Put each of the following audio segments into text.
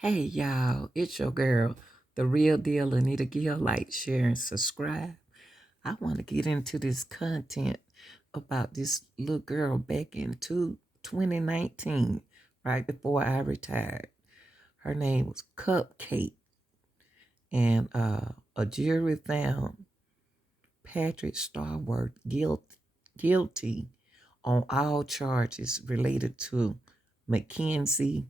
Hey y'all, it's your girl, the real deal Anita Gill. Like, share, and subscribe. I want to get into this content about this little girl back in 2019, right before I retired. Her name was Cupcake, and a jury found Patrick Stallworth guilty on all charges related to Mckinney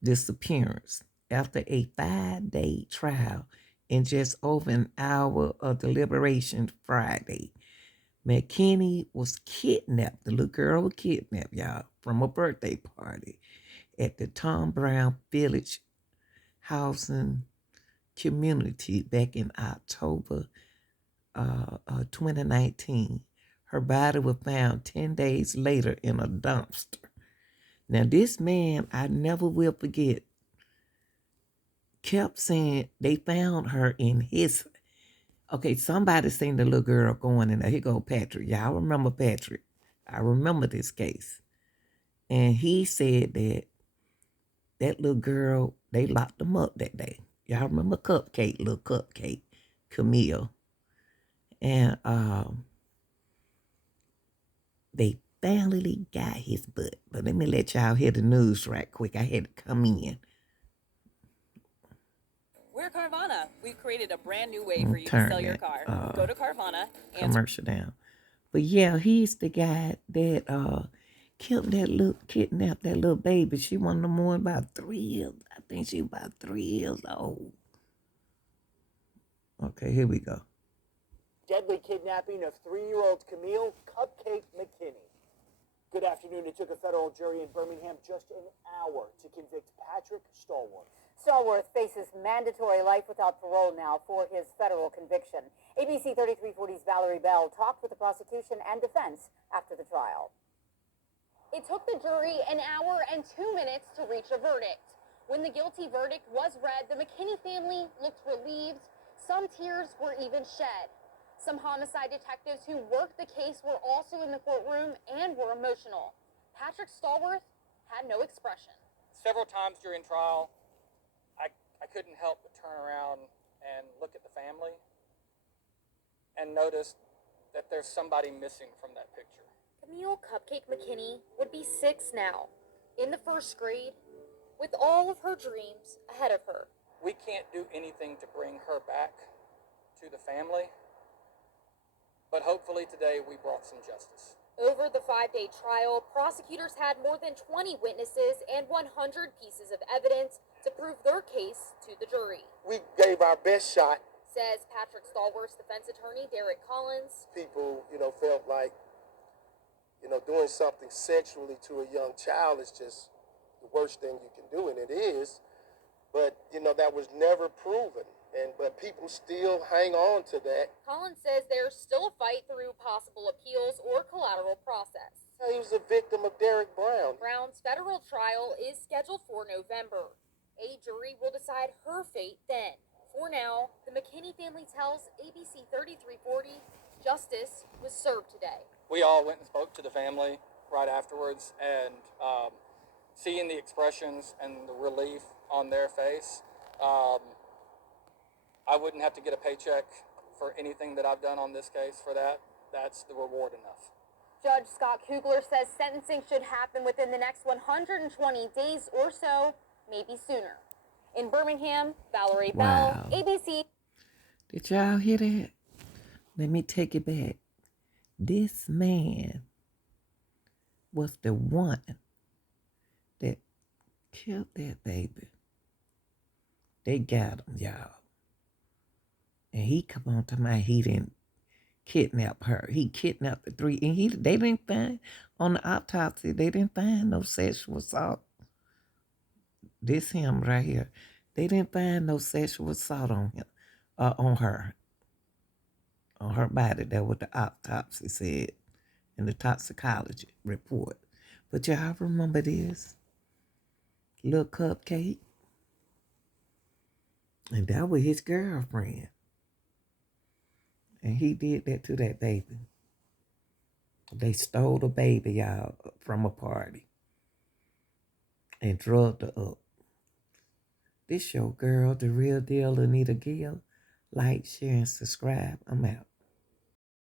disappearance after a 5-day trial in just over an hour of deliberation Friday. Mckinney was kidnapped. The little girl was kidnapped, y'all, from a birthday party at the Tom Brown Village housing community back in October 2019. Her body was found 10 days later in a dumpster. Now, this man, I never will forget, kept saying they found her in his. Okay, somebody seen the little girl going in there. Here go Patrick. Y'all remember Patrick. I remember this case. And he said that little girl, they locked them up that day. Y'all remember Cupcake, little Cupcake, Kamille. And they finally got his butt. But let me let y'all hear the news right quick. I had to come in. We're Carvana. We've created a brand new way for you to sell your car. Go to Carvana and commercial down. But yeah, he's the guy that kidnapped that little baby. She wasn't no more about 3 years. I think she was about 3 years old. Okay, here we go. Deadly kidnapping of 3-year-old Kamille Cupcake Mckinney. Good afternoon. It took a federal jury in Birmingham just an hour to convict Patrick Stallworth. Stallworth faces mandatory life without parole now for his federal conviction. ABC 3340's Valerie Bell talked with the prosecution and defense after the trial. It took the jury an hour and 2 minutes to reach a verdict. When the guilty verdict was read, the Mckinney family looked relieved. Some tears were even shed. Some homicide detectives who worked the case were also in the courtroom and were emotional. Patrick Stallworth had no expression. Several times during trial, I couldn't help but turn around and look at the family and notice that there's somebody missing from that picture. Kamille Cupcake Mckinney would be 6 now, in the first grade, with all of her dreams ahead of her. We can't do anything to bring her back to the family, but hopefully today we brought some justice. Over the 5-day trial, prosecutors had more than 20 witnesses and 100 pieces of evidence to prove their case to the jury. We gave our best shot. Says Patrick Stallworth's defense attorney, Derek Collins. People, felt like, doing something sexually to a young child is just the worst thing you can do, and it is. But, that was never proven. But people still hang on to that. Collins says there's still a fight through possible appeals or collateral process. He was a victim of Derek Brown. Brown's federal trial is scheduled for November. A jury will decide her fate then. For now, the Mckinney family tells ABC 3340 justice was served today. We all went and spoke to the family right afterwards, and seeing the expressions and the relief on their face, I wouldn't have to get a paycheck for anything that I've done on this case for that. That's the reward enough. Judge Scott Kugler says sentencing should happen within the next 120 days or so, maybe sooner. In Birmingham, Valerie Wow. Bell, ABC. Did y'all hear that? Let me take it back. This man was the one that killed that baby. They got him, y'all. And he come on to my he didn't kidnap her. He kidnapped the 3, and they didn't find on the autopsy. They didn't find no sexual assault. This him right here. They didn't find no sexual assault on him, on her body. That what the autopsy said in the toxicology report. But y'all remember this little Cupcake, and that was his girlfriend. And he did that to that baby. They stole the baby, y'all, from a party and drugged her up. This your girl, the real deal, Anita Gill. Like, share, and subscribe. I'm out.